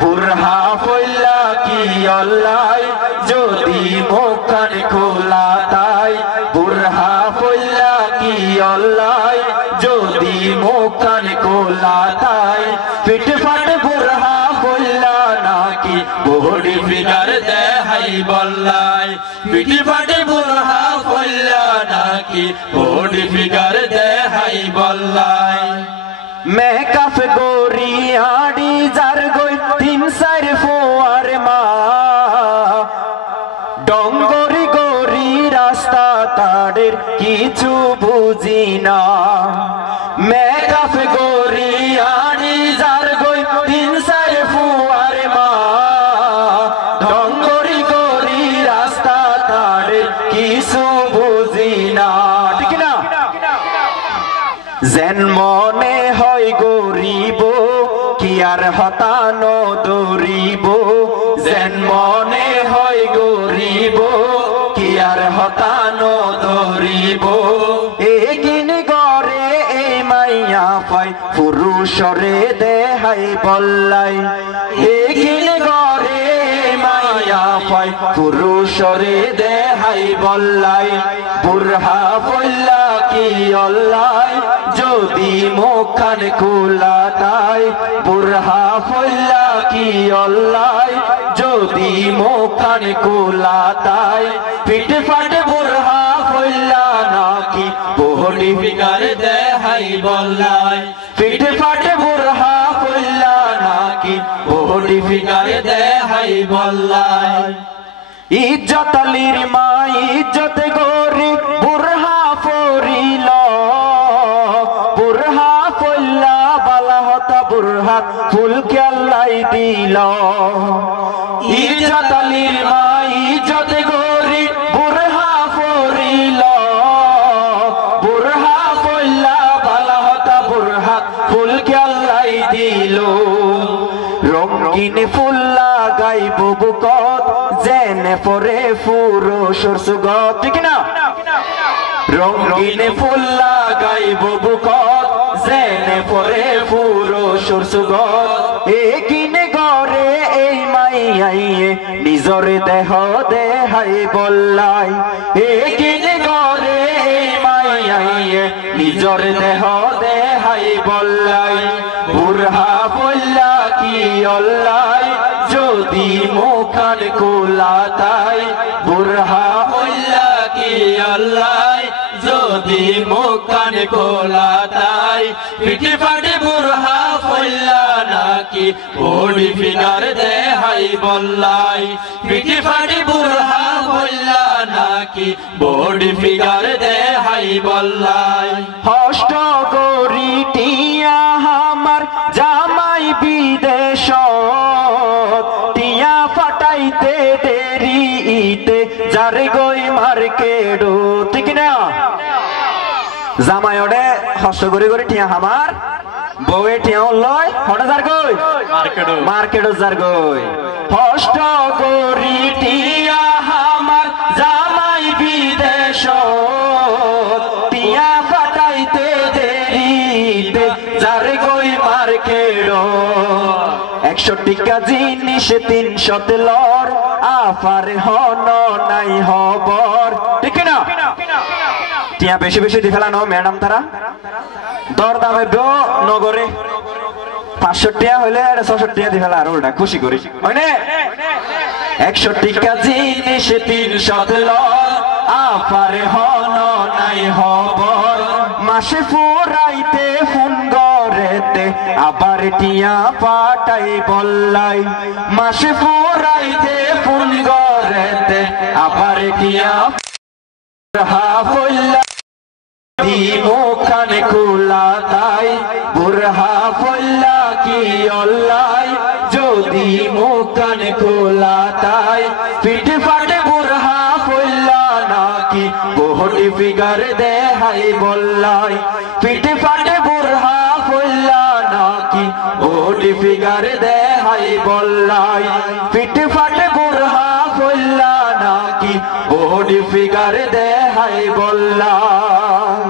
বুরহা ফইল্লা কি অল্লাই যদি মুখখান খোলা তাই বুরহা ফইল্লা কি অল্লাই যদি মুখখান খোলা তাই ফিটফাট বুরহা ফইল্লা নাকি বডি ফিগার দেখাই বল্লাই ফিটফাট বুরহা ফইল্লা নাকি বডি ফিগার দেখাই বল্লাই মেকআপ গোরি আড়ি যার গই 3-4 ফোয়ার মা ডঙ্গরি গরি রাস্তা তাদের কিছু বুঝি না মেকআপ গোরি আড়ি যার গই 3-4 ফোয়ার মা ডঙ্গরি গরি রাস্তা তাদের কিছু বুঝি না ঠিক না যেন মনে হয় গরিব কি আর হতানো দরিব যেন মনে হয় গরিব কি আর হতানো দরিব এগিন গরে এই মাইয়া পাই পুরুষরে দেহাই বল্লাই এগিন গরে মাইয়া পাই পুরুষরে দেহাই বল্লাই বুরহা ফইল্লা কি অল্লাই যদি মুখখান খোলা তাই বুরহা ফইল্লা কি অল্লাই যদি মুখখান খোলা তাই ফিটফাট বুরহা ফইল্লা নাকি বডি ফিগার দেখাই বল্লাই ফিটফাট বুরহা ফইল্লা নাকি বডি ফিগার দেখাই বল্লাই ইজ্জত আলীর মা ইজ্জত গরি বুরহা ফরিল বুরহা ফইল্লা বালা হতা বুরহা ফুল কেল্লাই দিল ইজ্জত আলীর মা ইজ্জত গরি বুরহা ফরিল বুরহা ফইল্লা বালা হতা বুরহা ফুল কেল্লাই দিল রঙিন ফুল লাগাইব বুকত জেনে পরে পুরুষর সুগত ঠিক না রঙিন ফুল লাগাইব বুকত জেনে পরে পুরুষর সুগত একিনে গরে এই মাইয়াইয়ে নিজর দেহ দেহাই বল্লাই একিনে গরে এই মাইয়াইয়ে নিজর দেহ দেহাই বল্লাই বুরহা ফইল্লা কি অল্লাই যদি মুখখান খোলা তাই বুরহা ফইল্লা কি অল্লাই যদি মুখখান খোলা তাই ফিটফাট বুরহা ফইল্লা নাকি বডি ফিগার দেখাই বল্লাই ফিটফাট বুরহা ফইল্লা নাকি বডি ফিগার দেখাই বল্লাই হষ্ট গরি টিয়া আমার জামাই বিদেশ টিয়া ফাটাইতে দেরি ইতে যার গই মার্কেডো ঠিক না জামাই ওডে হস্ত গরি গরি টিয়া আমার বউয়ে টিয়া লয় হটা যার গই মার্কেডো যার গই হস্ত গরি টিয়া আমার জামাই বিদেশ টিয়া ফাটাইতে দেরি ইতে যার গই মার্কেডো 100 টাকা জিনিস 300 লর আফার হন নাই হবর ঠিক না টিয়া বেশি বেশি দি ফেলানো ম্যাডাম তারা দর দামে নগরে 500 টাকা হইলে 600 টাকা দি ফেলা আর ওটা খুশি করি হয়নে 100 টাকা জিনিস 300 লর আফার হন নাই হবর মাসে ফুরাইতে ফোন গরেতে আবার টিয়া পাঠাই বল্লাই মাসে ফুরাইতে ফোন গরেতে আবার টিয়া বুরহা ফইল্লা দি মুখখান খোলা তাই বুরহা ফইল্লা কি অল্লাই যদি মুখখান খোলা তাই ফিটফাট বুরহা ফইল্লা নাকি বডি ফিগার দেখাই বল্লাই ফিটফাট বুরহা ফইল্লা নাকি বডি ফিগার দেখাই বল্লাই ফিটফাট বুরহা ফইল্লা নাকি বডি ফিগার দেখাই বল্লাই